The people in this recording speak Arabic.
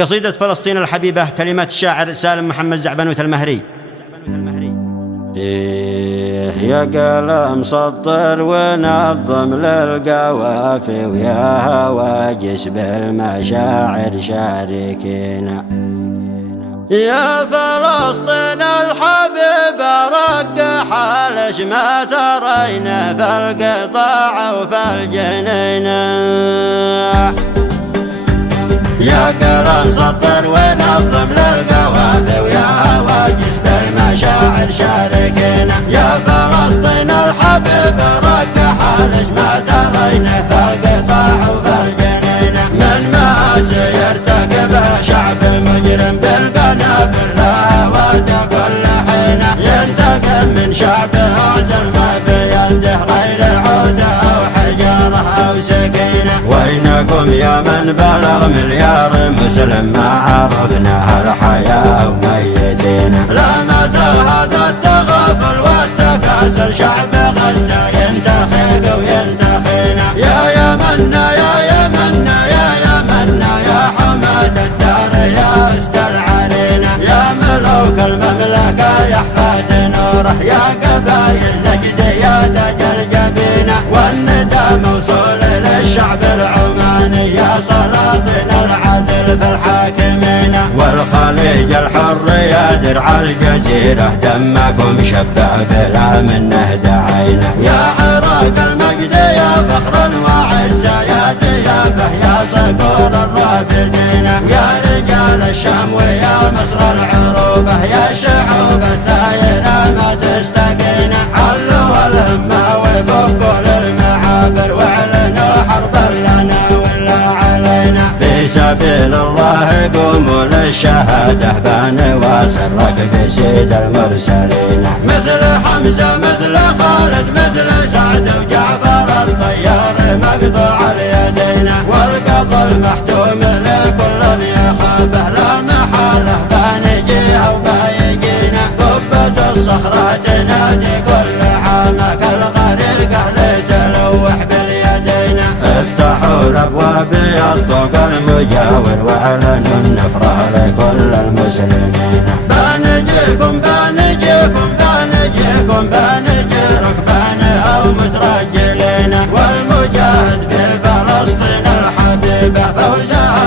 قصيدة فلسطين الحبيبة، كلمات الشاعر سالم محمد زعبنوت المهري. يا قلم سطر ونظم للقوافي، ويا هواجس بالمشاعر شاركينا. يا فلسطين الحبيبة رقح ليش ما ترينا في القطاع وفي الجنين. يا قلم سطر ونظم للقوافي، ويا هواجس بالمشاعر شاركينا. يا فلسطين الحبيبة رقح ليش ما ترينا في القطاع وفي الجنين. من مآسي يرتكبها شعب مجرم بالقنابل لا ود كل حين. ينتقم من شعبه ظلم بيده غير عودة أو حجارة أو سكينة. وينكم يا من بلغ مليار مسلم ما عرفنا الحياة وميتين. لا متى هذا التغافل والتكاسل، شعب غزة ينتخيق وينتخينا. يا يمنا يا يمنا يا يمنا يا حماة الدار يا أسد العرينة. يا ملوك المملكة يا حفاد نوره، يا قبايل نجد يا تاج الجبينة. والندى موصول للشعب العماني، يا سلاطين العدل في الحاكمين. والخليج الحر يا درع الجزيرة، دمكم شبه بلا منه دعينا. يا عراق المجد يا فخر وعزة، يا ديابه يا صقور الرافدين. يا رجال الشام ويا مصر العروبة، يا شعوب الثائرة ما تستقينا. علوا الهمة وفكوا للمعابر، واعلنوا حربا لنا ولا علينا. في سبيل الله قوموا للشهادة، بان وسرك بسيد المرسلين. مثل حمزة مثل خالد مثل سعد وجعفر الطيار مقطوع اليدين. والقضى المحتوم لكل يخافه لا محالة، بانجيها وبايجينا. قبة الصخرة تنادي كل عامك الغريقة لتلوح باليدين. افتحوا الابواب يطوق المجاور، واعلنوا النفرة لكل المسلمين. بانجيكم بانجيكم بانجيكم بانجي ركبان او مترجلين. والمجاهد في فلسطين الحبيبة فوزها